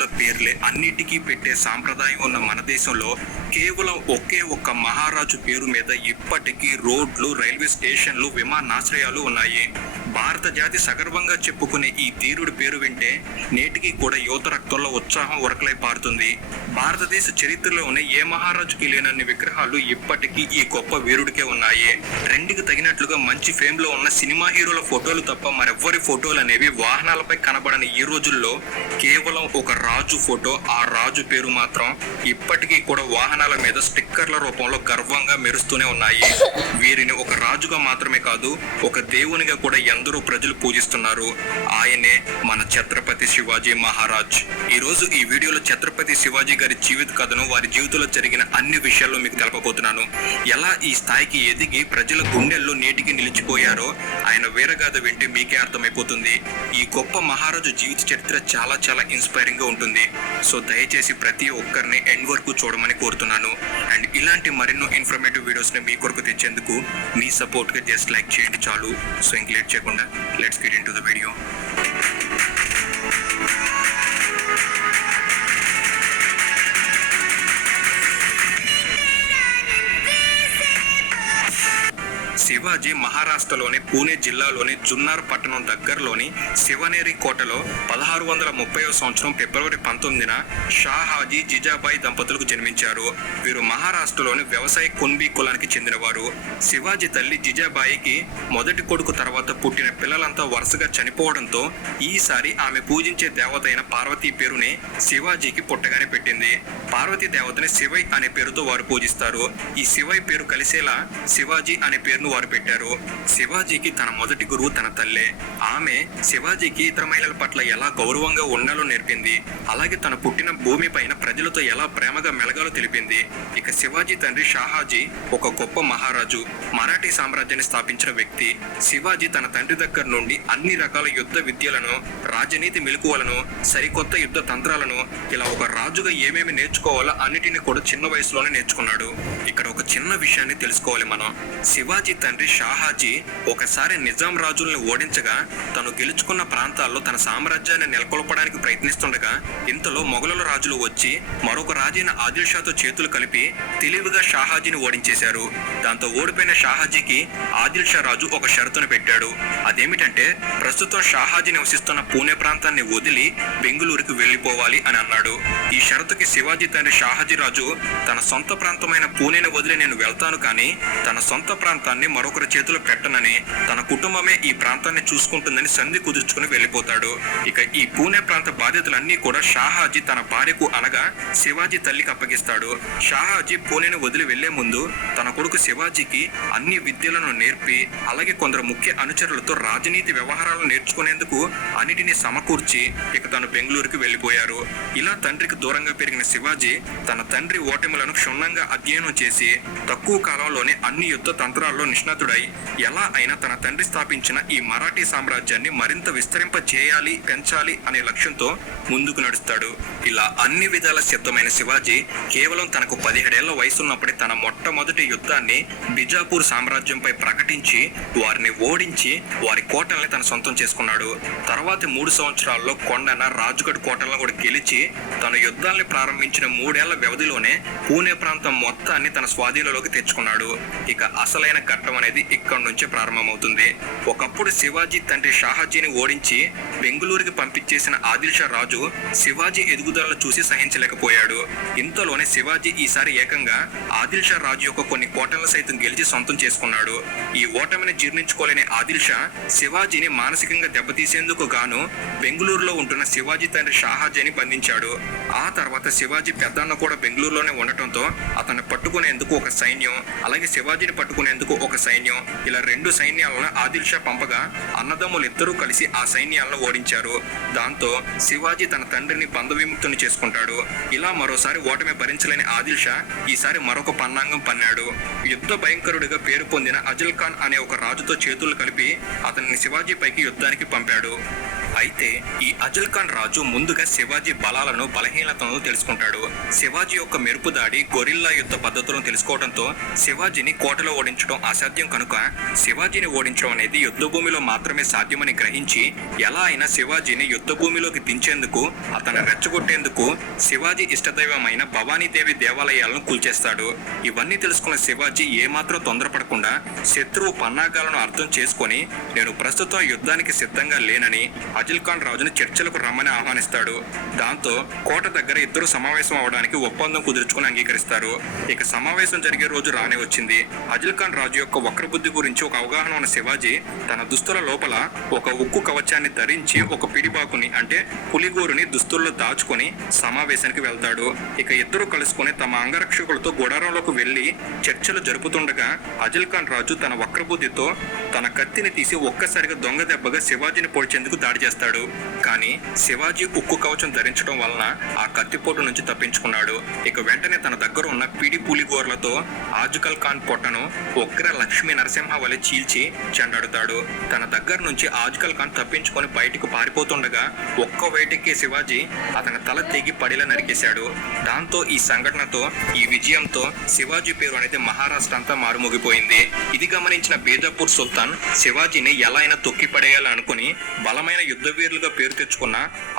రాజుల పేర్లే అన్నిటికీ పెట్టే సాంప్రదాయం ఉన్న మన దేశంలో కేవలం ఒకే ఒక్క మహారాజు పేరు మీద ఇప్పటికీ రోడ్లు, రైల్వే స్టేషన్లు, విమానాశ్రయాలు ఉన్నాయి. భారత జాతి సగర్వంగా చెప్పుకునే ఈ ధీరుడి పేరు వింటే నేటికి కూడా యువత రక్తంలో ఉత్సాహం ఉరకలై పారుతుంది. భారతదేశ చరిత్రలోనే ఏ మహారాజుకి లేనన్ని విగ్రహాలు ఇప్పటికీ ఈ గొప్ప వీరుడికే ఉన్నాయి. ట్రెండ్కి తగినట్లుగా మంచి ఫేమ్ లో ఉన్న సినిమా హీరోల ఫోటోలు తప్ప మరెవ్వరి ఫోటోలు అనేవి వాహనాలపై కనబడని ఈ రోజుల్లో కేవలం ఒక రాజు ఫోటో, ఆ రాజు పేరు మాత్రం ఇప్పటికీ కూడా వాహనాల మీద స్టిక్కర్ల రూపంలో గర్వంగా మెరుస్తూనే ఉన్నాయి. వీరిని ఒక రాజుగా మాత్రమే కాదు, ఒక దేవునిగా కూడా ఎందరో ప్రజలు పూజిస్తున్నారు. ఆయనే మన ఛత్రపతి శివాజీ మహారాజ్. ఈ రోజు ఈ వీడియోలో ఛత్రపతి శివాజీ గారి జీవిత కథను, వారి జీవితంలో జరిగిన అన్ని విషయాల్లో మీకు తెలపబోతున్నాను. ఎలా ఈ స్థాయికి ఎదిగి ప్రజల గుండెల్లో నేటికి నిలిచిపోయారో ఆయన వీరగాథ వింటే మీకే అర్థమైపోతుంది. ఈ గొప్ప మహారాజు జీవిత చరిత్ర చాలా చాలా ఇన్స్పైరింగ్ గా ఉంటుంది. సో దయచేసి ప్రతి ఒక్కరిని ఎండ్ వరకు చూడమని కోరుతున్నాను. అండ్ ఇలాంటి మరెన్నో ఇన్ఫర్మేటివ్ వీడియోస్ ని మీ కొరకు తెచ్చేందుకు మీ సపోర్ట్ గా జస్ట్ లైక్ చేయండి చాలు. సో ఇంక లేట్ చేయకుండా let's get into the video. Shivaji మహారాష్ట్రలోని పూణే జిల్లాలోని జున్నార్ పట్టణం దగ్గరలోని శివనేరి కోటలో 1630వ సంవత్సరం ఫిబ్రవరి 19న షాహాజీ జిజాబాయి దంపతులకు జన్మించారు. వీరు మహారాష్ట్రలోని వ్యవసాయ కున్బీ కులానికి చెందినవారు. శివాజీ తల్లి జిజాబాయికి మొదటి కొడుకు తర్వాత పుట్టిన పిల్లలంతా వరుసగా చనిపోవడంతో ఈసారి ఆమె పూజించే దేవత అయిన పార్వతీ పేరుని శివాజీకి పుట్టగానే పెట్టింది. పార్వతీ దేవతని శివై అనే పేరుతో వారు పూజిస్తారు. ఈ శివై పేరు కలిసేలా శివాజీ అనే పేరును వారు పెట్టారు. శివాజీకి తన మొదటి గురువు తన తల్లే. ఆమె శివాజీకి ఇతర మహిళల పట్ల ఎలా గౌరవంగా ఉండాలో నేర్పింది. అలాగే తన పుట్టిన భూమి పైన ప్రజలతో ఎలా ప్రేమగా మెలగాలో తెలిపింది. ఇక శివాజీ తండ్రి షాహాజీ ఒక గొప్ప మహారాజు, మరాఠీ సామ్రాజ్యాన్ని స్థాపించిన వ్యక్తి. శివాజీ తన తండ్రి దగ్గర నుండి అన్ని రకాల యుద్ధ విద్యలను, రాజనీతి మెలకువలను, సరికొత్త యుద్ధ తంత్రాలను, ఇలా ఒక రాజుగా ఏమేమి నేర్చుకోవాలో అన్నిటిని కూడా చిన్న వయసులోనే నేర్చుకున్నాడు. ఇక్కడ ఒక చిన్న విషయాన్ని తెలుసుకోవాలి మనం. శివాజీ తండ్రి షాహాజీ ఒకసారి నిజాం రాజుల్ని ఓడించగా తను గెలుచుకున్న ప్రాంతాల్లో తన సామ్రాజ్యాన్ని నెలకొల్పడానికి ప్రయత్నిస్తుండగా ఇంతలో మొఘలుల రాజులు వచ్చి మరొక రాజైన ఆదిల్ షాతో చేతులు కలిపి తెలివిగా షాహాజీని ఓడించేశారు. దాంతో ఓడిపోయిన షాహాజీకి ఆదిల్ షా రాజు ఒక షరతును పెట్టాడు. అదేమిటంటే ప్రస్తుతం షాహాజీ నివసిస్తున్న పూణే ప్రాంతాన్ని వదిలి బెంగుళూరుకు వెళ్లిపోవాలి అని అన్నాడు. ఈ షరతుకి శివాజీ తండ్రి షాహాజీ రాజు తన సొంత ప్రాంతమైన పూణేని వదిలి నేను వెళ్తాను, కానీ తన సొంత ప్రాంతాన్ని మరొకరి చేతిలో పెట్టనని, తన కుటుంబమే ఈ ప్రాంతాన్ని చూసుకుంటుందని సంధి కుదుర్చుకుని వెళ్లిపోతాడు. ఇక ఈ పూణే ప్రాంత బాధ్యతలన్నీ కూడా షాహాజీ తన భార్యకు అనగా శివాజీ తల్లికి అప్పగిస్తాడు. షాహాజీ పూణేని వదిలి వెళ్లే ముందు తన కొడుకు శివాజీకి అన్ని విద్యలను నేర్పి, అలాగే కొందరు ముఖ్య అనుచరులతో రాజనీతి వ్యవహారాలను నేర్చుకునేందుకు అన్నిటినీ సమకూర్చి ఇక తను బెంగళూరుకి వెళ్లిపోయారు. ఇలా తండ్రికి దూరంగా పెరిగిన శివాజీ తన తండ్రి ఓటములను క్షుణ్ణంగా అధ్యయనం చేసి తక్కువ కాలంలోనే అన్ని యుద్ధ తంత్రాల్లో నిష్ణాతుడై ఎలా అయినా తన తండ్రి స్థాపించిన ఈ మరాఠీ సామ్రాజ్యాన్ని మరింత విస్తరింప చేయాలి, పెంచాలి అనే లక్ష్యంతో ముందుకు నడుస్తాడు. ఇలా అన్ని విధాల సిద్ధమైన శివాజీ కేవలం తనకు 17 ఏళ్ల వయసున్నప్పుడే తన మొట్టమొదటి యుద్ధాన్ని బిజాపూర్ సామ్రాజ్యంపై ప్రకటించి వారిని ఓడించి వారి కోటల్ని తన సొంతం చేసుకున్నాడు. తర్వాతి 3 సంవత్సరాల్లో కొండన, రాజ్గఢ్ కోటలను కూడా గెలిచి తన యుద్ధాన్ని ప్రారంభించిన 3 ఏళ్ల వ్యవధిలోనే పూణే ప్రాంతం మొత్తాన్ని తన స్వాధీనంలోకి తెచ్చుకున్నాడు. ఇక అసలైన ఘట్టం అనేది ఇక్కడి నుంచే ప్రారంభమవుతుంది. ఒకప్పుడు శివాజీ తండ్రి షాహాజీని ఓడించి బెంగుళూరుకి పంపించేసిన ఆదిల్ షా రాజు శివాజీ ఎదుగుదలను చూసి సహించలేకపోయాడు. ఇంతలోనే శివాజీ ఈసారి ఏకంగా ఆదిల్ షా రాజు యొక్క కొన్ని కోటలను సైతం గెలిచి సొంతం చేసుకున్నాడు. ఈ ఓటమిని జీర్ణించుకోలేని ఆదిల్ షా శివాజీని మానసికంగా దెబ్బతీసేందుకు గాను బెంగుళూరులో ఉంటున్న శివాజీ తండ్రి షాహాజీని బంధించాడు. ఆ తర్వాత శివాజీ పెద్దన్న కూడా బెంగుళూరులోనే ఉండటంతో అతన్ని పట్టుకునేందుకు ఒక సైన్యం, అలాగే శివాజీని పట్టుకునేందుకు ఒక సైన్యం, ఇలా 2 సైన్యాలను ఆదిల్ షా పంపగా అన్నదమ్ములు ఇద్దరూ కలిసి ఆ సైన్యాలను ఓడించారు. దాంతో శివాజీ తన తండ్రిని బంధ విముక్తుని చేసుకుంటాడు. ఇలా మరోసారి ఓటమి భరించలేని ఆదిల్ షా ఈసారి మరొక పన్నాంగం పన్నాడు. యుద్ధ భయంకరుడిగా పేరు పొందిన అజల్ ఖాన్ అనే ఒక రాజుతో చేతులు కలిపి అతన్ని శివాజీ పైకి యుద్ధానికి పంపాడు. అయితే ఈ అజల్ ఖాన్ రాజు ముందుగా శివాజీ బలాలను బలహీనతను తెలుసుకుంటాడు. శివాజీ యొక్క మెరుపు దాడి, గొరిల్లా యుద్ధ పద్ధతులను తెలుసుకోవడంతో శివాజీని కోటలో ఓడించడం అసాధ్యం కనుక శివాజీని ఓడించడం అనేది యుద్ధ భూమిలో మాత్రమే సాధ్యమని గ్రహించి ఎలా అయినా శివాజీని యుద్ధ భూమిలోకి దించేందుకు, అతను రెచ్చగొట్టేందుకు శివాజీ ఇష్టదైవమైన భవానీదేవి దేవాలయాలను కూల్చేస్తాడు. ఇవన్నీ తెలుసుకున్న శివాజీ ఏమాత్రం తొందరపడకుండా శత్రువు పన్నాగాలను అర్థం చేసుకొని నేను ప్రస్తుతం యుద్ధానికి సిద్ధంగా లేనని అజల్ ఖాన్ రాజును చర్చలకు రమ్మని ఆహ్వానిస్తాడు. దాంతో కోట దగ్గర ఇద్దరు సమావేశం అవడానికి ఒప్పందం కుదుర్చుకుని అంగీకరిస్తారు. ఇక సమావేశం జరిగే రోజు రానే వచ్చింది. అజల్ ఖాన్ రాజు యొక్క వక్రబుద్ధి గురించి ఒక అవగాహన ఉన్న శివాజీ తన దుస్తుల లోపల ఒక ఉక్కు కవచాన్ని ధరించి ఒక పిడిబాకుని అంటే పులిగోరుని దుస్తుల్లో దాచుకొని సమావేశానికి వెళ్తాడు. ఇక ఇద్దరు కలుసుకుని తమ అంగరక్షకులతో గుడారంలోకి వెళ్లి చర్చలు జరుపుతుండగా అజల్ ఖాన్ రాజు తన వక్రబుద్ధితో తన కత్తిని తీసి ఒక్కసారిగా దొంగ దెబ్బగా శివాజీని పొడిచేందుకు దాడి చేస్తాడు. కానీ శివాజీ ఉక్కు కవచం ధరించడం వలన ఆ కత్తిపోటు నుంచి తప్పించుకున్నాడు. ఇక వెంటనే తన దగ్గర ఉన్న పిడి పులిగోర్లతో ఆజ్కల్ ఖాన్ పొట్టను ఉగ్ర లక్ష్మీ నరసింహ వలె చీల్చి చెండాడుతాడు. తన దగ్గర నుంచి ఆజ్కల్ ఖాన్ తప్పించుకొని బయటకు పారిపోతుండగా ఒక్క వేటకి శివాజీ అతని తల తెగి పడిలా నరికేశాడు. దాంతో ఈ సంఘటనతో, ఈ విజయంతో శివాజీ పేరు అనేది మహారాష్ట్ర అంతా మారుమోగిపోయింది. ఇది గమనించిన బీజాపూర్ సుల్తాన్ శివాజీని ఎలా అయినా తొక్కి పడేయాలనుకుని బలమైన యుద్ధ వీరులుగా పేరు తెచ్చుకున్న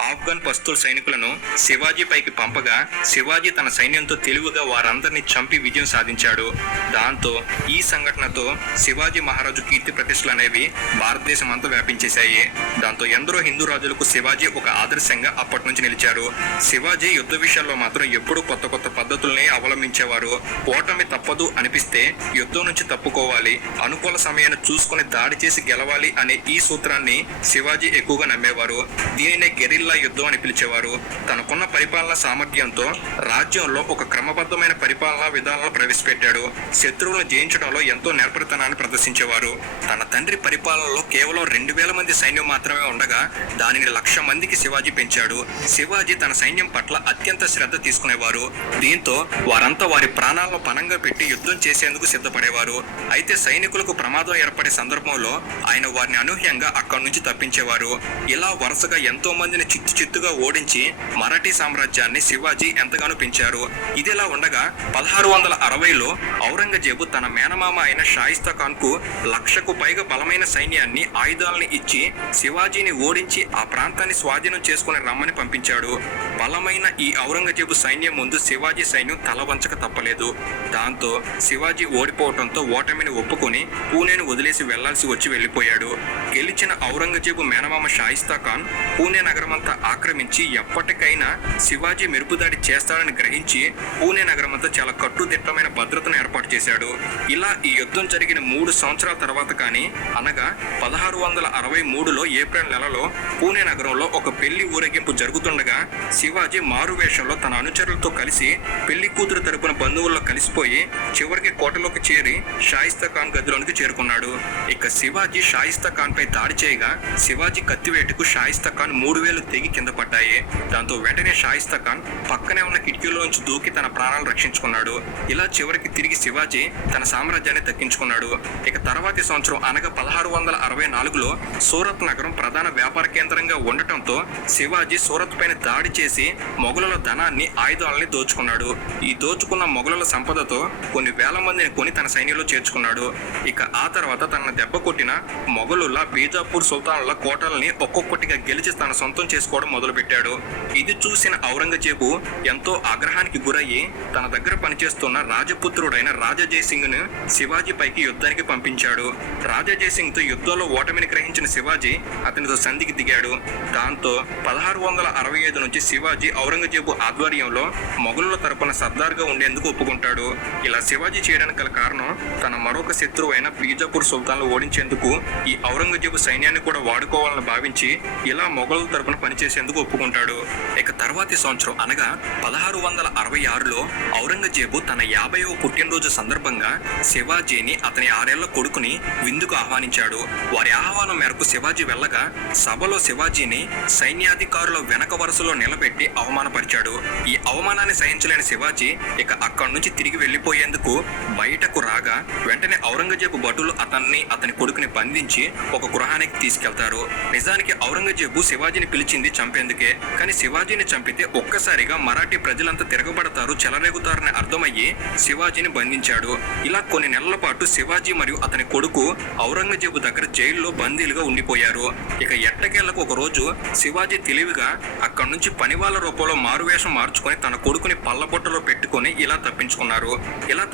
ఆఫ్ఘన్ పస్తుల్ సైనికులను శివాజీ పైకి పంపగా శివాజీ తన సైన్యంతో తెలివిగా వారందరినీ చంపి విజయం సాధించాడు. దాంతో ఈ సంఘటనతో శివాజీ మహారాజు కీర్తి ప్రతిష్టలు అనేవి భారతదేశం అంతా వ్యాపించేశాయి. దాంతో ఎందరో హిందూ రాజులకు శివాజీ ఒక ఆదర్శంగా అప్పటి నుంచి నిలిచారు. శివాజీ యుద్ధ విషయాల్లో మాత్రం ఎప్పుడూ కొత్త కొత్త పద్ధతుల్ని అవలంబించేవారు. ఓటమి తప్పదు అనిపిస్తే యుద్ధం నుంచి తప్పుకోవాలి, అనుకూల సమయాన్ని చూసుకుని దాడి చేసి గెలవాలి అనే ఈ సూత్రాన్ని శివాజీ ఎక్కువగా నమ్మేవారు. దీనినే గెరిల్లా యుద్ధం అని పిలిచేవారు. తనకున్న పరిపాలనా సామర్థ్యంతో రాజ్యంలో ఒక క్రమబద్ధమైన పరిపాలనా విధానాలను ప్రవేశపెట్టాడు. శత్రువులను జయించడంలో ఎంతో నేర్పరితనాన్ని ప్రదర్శించేవారు. తన తండ్రి పరిపాలనలో కేవలం 2000 మంది సైన్యం మాత్రమే ఉండగా దానిని 1,00,000 మందికి శివాజీ పెంచాడు. శివాజీ తన సైన్యం పట్ల అత్యంత శ్రద్ధ తీసుకునేవారు. దీంతో వారంతా వారి ప్రాణాలను పణంగా పెట్టి యుద్ధం చేసేందుకు సిద్ధపడేవారు. అయితే సైనికులకు ప్రమాదం ఏర్పడే సందర్భంలో ఆయన వారిని అనూహ్యంగా అక్కడి నుంచి తప్పించేవారు. ఇలా వరుసగా ఎంతో మందిని చిత్తుగా ఓడించి మరాఠీ సామ్రాజ్యాన్ని శివాజీ ఎంతగానో పెంచారు. ఇదిలా ఉండగా 1660లో ఔరంగజేబు తన మేనమామ అయిన షాయిస్తా ఖాన్ కు 1,00,000కు పైగా బలమైన సైన్యాన్ని, ఆయుధాలను ఇచ్చి శివాజీని ఓడించి ఆ ప్రాంతాన్ని స్వాధీనం చేసుకుని రమ్మని పంపించాడు. బలమైన ఈ ఔరంగజేబు సైన్యం ముందు శివాజీ సైన్యం తలవంచక తప్పలేదు. దాంతో శివాజీ ఓడిపోవడంతో ఓటమిని ఒప్పుకొని పూణేను వదిలేసి వెళ్లాల్సి వచ్చి వెళ్లిపోయాడు. గెలిచిన ఔరంగజేబు మేనమామ షాయిస్తా ఖాన్ పూణే నగరమంతా ఆక్రమించి ఎప్పటికైనా శివాజీ మెరుపుదాడి చేస్తాడని గ్రహించి పూణే నగరమంతా చాలా కట్టుదిట్టమైన భద్రతను ఏర్పాటు చేశాడు. ఇలా ఈ యుద్ధం జరిగిన 3 సంవత్సరాల తర్వాత కానీ అనగా 1663లో ఏప్రిల్ నెలలో పూణే నగరంలో ఒక పెళ్లి ఊరేగింపు జరుగుతుండగా శివాజీ మారువేషంలో తన అనుచరులతో కలిసి పెళ్లి కూతురు తరపున బంధువుల్లో కలిసిపోయి చివరికి కోటలోకి చేరి షాయిస్తా ఖాన్ గదిలోనికి చేరుకున్నాడు. ఇక శివాజీ షాయిస్తా ఖాన్ పై దాడి చేయగా శివాజీ కత్తివేటుకు షాయిస్తా ఖాన్ 3 వేలు తెగి కింద పడ్డాయి. దాంతో వెంటనే షాయిస్తా ఖాన్ పక్కనే ఉన్న కిటికీలోంచి దూకి తన ప్రాణాలు రక్షించుకున్నాడు. ఇలా చివరికి తిరిగి శివాజీ తన సామ్రాజ్యాన్ని దక్కించుకున్నాడు. ఇక తర్వాతి సంవత్సరం అనగా 1664లో సూరత్ నగరం ప్రధాన వ్యాపార కేంద్రంగా ఉండటంతో శివాజీ సూరత్ పైన దాడి చేసి మొఘలుల ధనాన్ని, ఆయుధాలని దోచుకున్నాడు. ఈ దోచుకున్న మొఘలుల సంపదతో కొన్ని వేల మందిని కొని తన సైన్యంలో చేర్చుకున్నాడు. ఇక ఆ తర్వాత తన దెబ్బ కొట్టిన మొఘలుల, బీజాపూర్ సుల్తానుల కోటల్ని ఒక్కొక్కటిగా గెలిచి తన సొంతం చేసుకోవడం మొదలుపెట్టాడు. ఇది చూసిన ఔరంగజేబు ఎంతో ఆగ్రహానికి గురయ్యి తన దగ్గర పనిచేస్తున్న రాజపుత్రుడైన రాజా జయసింగ్ ను శివాజీ పైకి యుద్ధానికి పంపించాడు. రాజా జయసింగ్ తో యుద్ధంలో ఓటమిని గ్రహించిన శివాజీ అతనితో సంధికి దిగాడు. దాంతో 1665 నుంచి శివాజీ ఔరంగజేబు ఆధ్వర్యంలో మొఘలుల తరపున సర్దార్గా ఉండేందుకు ఒప్పుకుంటాడు. ఇలా శివాజీ చేయడానికి గల కారణం తన మరొక శత్రువు అయిన బీజాపూర్ సుల్తాన్లు ఓడించేందుకు ఈ ఔరంగజేబు సైన్యాన్ని కూడా వాడుకోవాలని భావించి ఇలా మొఘలుల తరపున పనిచేసేందుకు ఒప్పుకుంటాడు. ఇక తర్వాతి సంవత్సరం అనగా 1666లో ఔరంగజేబు తన 50వ పుట్టినరోజు సందర్భంగా శివాజీని, అతని 6 ఏళ్ల కొడుకుని విందుకు ఆహ్వానించాడు. వారి ఆహ్వానం మేరకు శివాజీ వెళ్ళగా సభలో శివాజీని సైన్యాధికారుల వెనక వరుసలో నిలబెట్టి అవమానపరిచాడు. ఈ అవమానాన్ని సహించలేని శివాజీ ఇక అక్కడి నుంచి తిరిగి వెళ్లిపోయేందుకు బయటకు రాగా వెంటనే ఔరంగజేబు భటులు అతని కొడుకుని బంధించి ఒక గృహానికి తీసుకెళ్తారు. నిజానికి ఔరంగజేబు శివాజీని పిలిచింది చంపేందుకే, కానీ శివాజీని చంపితే ఒక్కసారిగా మరాఠీ ప్రజలంతా తిరగబడతారు, చెలరేగుతారని అర్థమయ్యి శివాజీని బంధించాడు. ఇలా కొన్ని నెలల పాటు శివాజీ మరియు అతని కొడుకు ఔరంగజేబు దగ్గర జైల్లో బందీలుగా ఉండిపోయారు. ఇక ఎట్టకేళ్లకు ఒక రోజు శివాజీ తెలివిగా అక్కడి నుంచి పనివాళ్ల రూపంలో మారువేషం మార్చుకొని తన కొడుకుని పల్లబొట్టలో పెట్టుకొని ఇలా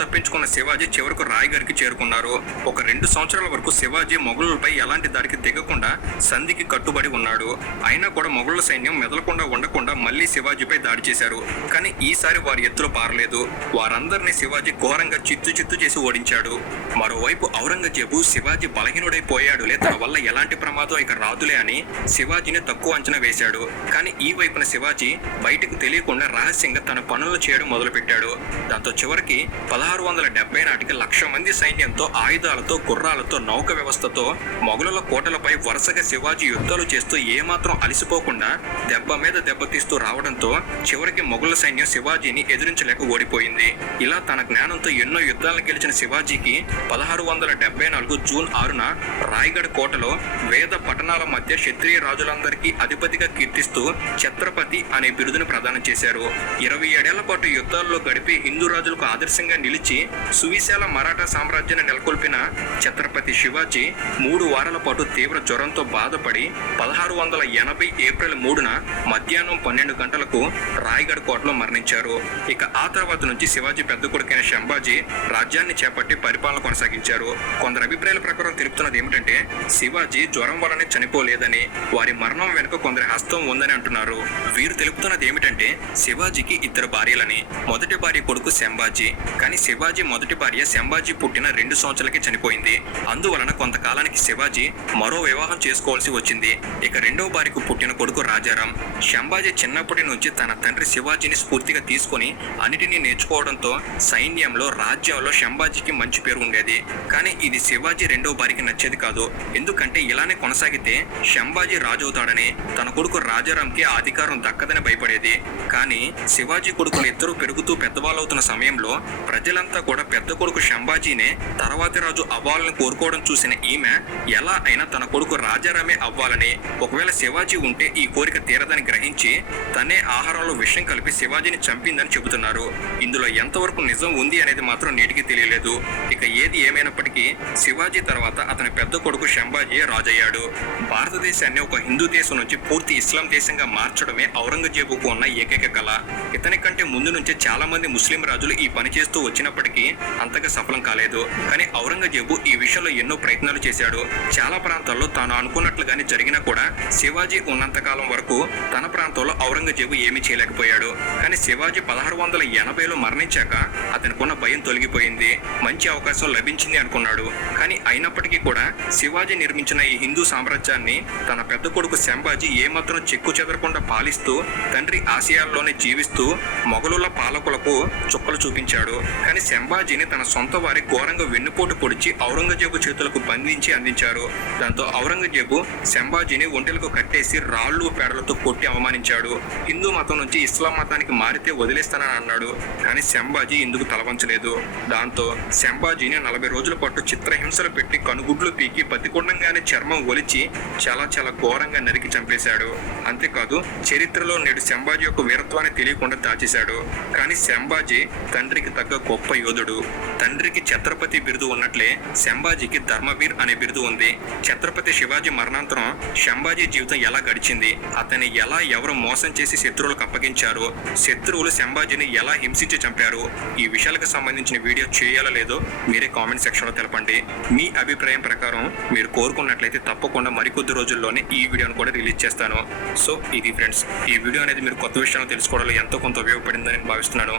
తప్పించుకున్న శివాజీ చివరకు రాయగఢ్కి చేరుకున్నారు. ఒక 2 సంవత్సరాల వరకు శివాజీ మొఘలులపై ఎలాంటి దాడికి దిగకుండా సంధికి కట్టుబడి ఉన్నాడు. అయినా కూడా మొఘలుల సైన్యం మెదలకుండా ఉండకుండా మళ్లీ శివాజీపై దాడి చేశారు. కానీ ఈసారి వారి ఎత్తులు పారలేదు. వారందరినీ శివాజీ ఘోరంగా చిత్తు చేసి ఓడించాడు. మరోవైపు ఔరంగజేబు శివాజీ బలహీనుడైపోయాడులే, తన వల్ల ఎలాంటి ప్రమాదం ఇక రాదులే అని శివాజీని తక్కువ అంచనా వేశాడు. కానీ ఈ వైపున శివాజీ బయటకు తెలియకుండా రహస్యంగా తన పనులు చేయడం మొదలుపెట్టాడు. దాంతో చివరికి 1670 నాటికి 1,00,000 మంది సైన్యంతో, ఆయుధాలతో, గుర్రాలతో, నౌక వ్యవస్థతో మొఘలుల కోటలపై వరుసగా శివాజీ యుద్ధాలు చేస్తూ ఏమాత్రం అలసిపోకుండా దెబ్బ మీద దెబ్బతీస్తూ రావడంతో చివరికి మొఘలుల సైన్యం శివాజీని ఎదిరించలేక ఓడిపోయింది. ఇలా తన జ్ఞానంతో ఎన్నో యుద్ధాలను గెలిచిన శివాజీకి 1674 జూన్ 6న రాయగఢ్ కోటలో వేద పట్టణాల మధ్య క్షత్రియ రాజులందరికీ అధిపతిగా కీర్తిస్తూ ఛత్రపతి అనే బిరుదును ప్రదానం చేశారు. 27 ఏళ్ల పాటు యుద్ధాల్లో గడిపి హిందూ రాజులకు ఆదర్శంగా నిలిచి సువిశాల మరాఠా సామ్రాజ్యాన్ని నెలకొల్పిన ఛత్రపతి శివాజీ 3 వారాల పాటు తీవ్ర జ్వరంతో బాధపడి 1680 ఏప్రిల్ 3న మధ్యాహ్నం 12 గంటలకు రాయగఢ్ కోటలో మరణించారు. ఇక ఆ తర్వాత నుంచి శివాజీ పెద్ద కొడుకైన శంభాజీ రాజ్యాన్ని చేపట్టి పరిపాలన కొనసాగించారు. కొందరు అభిప్రాయాల ప్రకారం తెలుపుతున్నది ఏమిటంటే శివాజీ జ్వరం వలనే చనిపోలేదని, వారి మరణం వెనుక కొందరి హస్తం ఉందని అంటున్నారు. వీరు తెలుపుతున్నది ఏమిటంటే శివాజీకి 2 భార్యలని. మొదటి భార్య కొడుకు శంభాజీ, కానీ శివాజీ మొదటి భార్య శంభాజీ పుట్టిన 2 సంవత్సరాలకి చనిపోయింది. అందువలన కొంతకాలానికి శివాజీ మరో వివాహం చేసుకోవాల్సి వచ్చింది. ఇక రెండవ భార్యకు పుట్టిన కొడుకు రాజారాం. శంభాజీ చిన్నప్పటి నుంచి తన తండ్రి శివాజీని స్ఫూర్తిగా తీసుకుని అన్నిటినీ నేర్చుకోవడంతో సైన్యంలో, రాజ్యంలో శంభాజీకి మంచి పేరు ఉండేది. కానీ ఇది శివాజీ రెండవ భార్యకి నచ్చేది కాదు. ఎందుకంటే ఇలానే కొనసాగితే శంభాజీ రాజవుతాడని, తన కొడుకు రాజారాంకి ఆ అధికారం దక్కదని భయపడేది. కానీ శివాజీ కొడుకులు ఇద్దరు పెరుగుతూ పెద్దవాళ్ళవుతున్న సమయంలో ప్రజలంతా కూడా పెద్ద కొడుకు శంభాజీనే తర్వాతి రాజు అవ్వాలని కోరుకోవడం చూసిన ఈమె ఎలా అయినా తన కొడుకు రాజారామే అవ్వాలని, ఒకవేళ శివాజీ ఉంటే ఈ కోరిక తీరదని గ్రహించి తనే ఆహారంలో విషం కలిపి శివాజీని చంపిందని చెబుతున్నారు. ఇందులో ఎంతవరకు నిజం ఉంది అనేది మాత్రం నేటికి తెలియలేదు. ఇక ఏది ఏమైనప్పటికీ శివాజీ తర్వాత అతని పెద్ద కొడుకు శంభాజీ రాజయ్యాడు. భారతదేశాన్ని ఒక హిందూ దేశం నుంచి పూర్తి ఇస్లాం దేశంగా మార్చడమే ఔరంగజేబుకు ఉన్న ఏకైక కళ. ఇతని కంటే ముందు నుంచే చాలా మంది ముస్లిం రాజులు ఈ పని చేస్తూ వచ్చినప్పటికీ అంతగా సఫలం కాలేదు. కానీ ఔరంగజేబు ఈ విషయంలో ఎన్నో ప్రయత్నాలు చేశాడు. చాలా ప్రాంతాల్లో తాను అనుకున్నట్లుగానే జరిగినా కూడా శివాజీ ఉన్నంతకాలం వరకు తన ప్రాంతంలో ఔరంగజేబు ఏమీ చేయలేకపోయాడు. కానీ శివాజీ 1680లో మరణించాక అతనికున్న భయం తొలగిపోయింది, మంచి అవకాశం లభించింది అనుకున్నాడు. కానీ అయినప్పటికీ కూడా శివాజీ నిర్మించిన ఈ హిందూ సామ్రాజ్యాన్ని తన పెద్ద కొడుకు శంభాజీ ఏమాత్రం చెక్కు చెదరకుండా పాలిస్తూ తండ్రి ఆశయాల్లోనే జీవిస్తూ మొఘలుల పాలకులకు చుక్కలు చూపించాడు. కానీ శంభాజీని తన సొంత వారి ఘోరంగా వెన్నుపోటు పొడిచి ఔరంగజేబు చేతులకు బంధించి అందించారు. దాంతో ఔరంగజేబు శంభాజీని ఒంటెలకు కట్టేసి రాళ్లు పేడలతో కొట్టి అవమానించాడు. హిందూ మతం నుంచి ఇస్లాం మతానికి మారితే వదిలేస్తానని అన్నాడు. కానీ శంభాజీ ఇందుకు తలవంచలేదు. దాంతో శంభాజీని 40 రోజుల పాటు చిత్రహింసలు పెట్టి కనుగుడ్లు పీకి బతికొండంగానే చర్మం ఒలిచి చాలా ఘోరంగా నరికి చంపేశాడు. అంతేకాదు చరిత్రలో నేడు శంభాజీ యొక్క వీరత్వాన్ని తెలియకుండా దాచేశాడు. కానీ శంభాజీ తండ్రికి తగ్గ గొప్ప యోధుడు. తండ్రికి ఛత్రపతి బిరుదు ఉన్నట్లే శంభాజీకి ధర్మవీర్ అనే బిరుదు ఉంది. ఛత్రపతి శివాజీ మరణాంతరం శంభాజీ జీవితం ఎలా గడిచింది, అతన్ని ఎలా ఎవరు మోసం చేసి శత్రువులకు అప్పగించారు, శత్రువులు శంభాజీని ఎలా హింసించి చంపారు, ఈ విషయాలకు సంబంధించిన వీడియో చేయాలో లేదో మీరే కామెంట్ సెక్షన్లో తెలపండి. మీ అభిప్రాయం ప్రకారం మీరు కోరుకున్నట్లయితే తప్పకుండా మరికొద్ది రోజుల్లోనే ఈ వీడియోను కూడా రిలీజ్ చేస్తాను. సో ఇది ఫ్రెండ్స్, ఈ వీడియో అనేది మీరు కొత్త విషయాలను తెలుసుకోవడంలో ఎంతో కొంత ఉపయోగపడిందని భావిస్తున్నాను.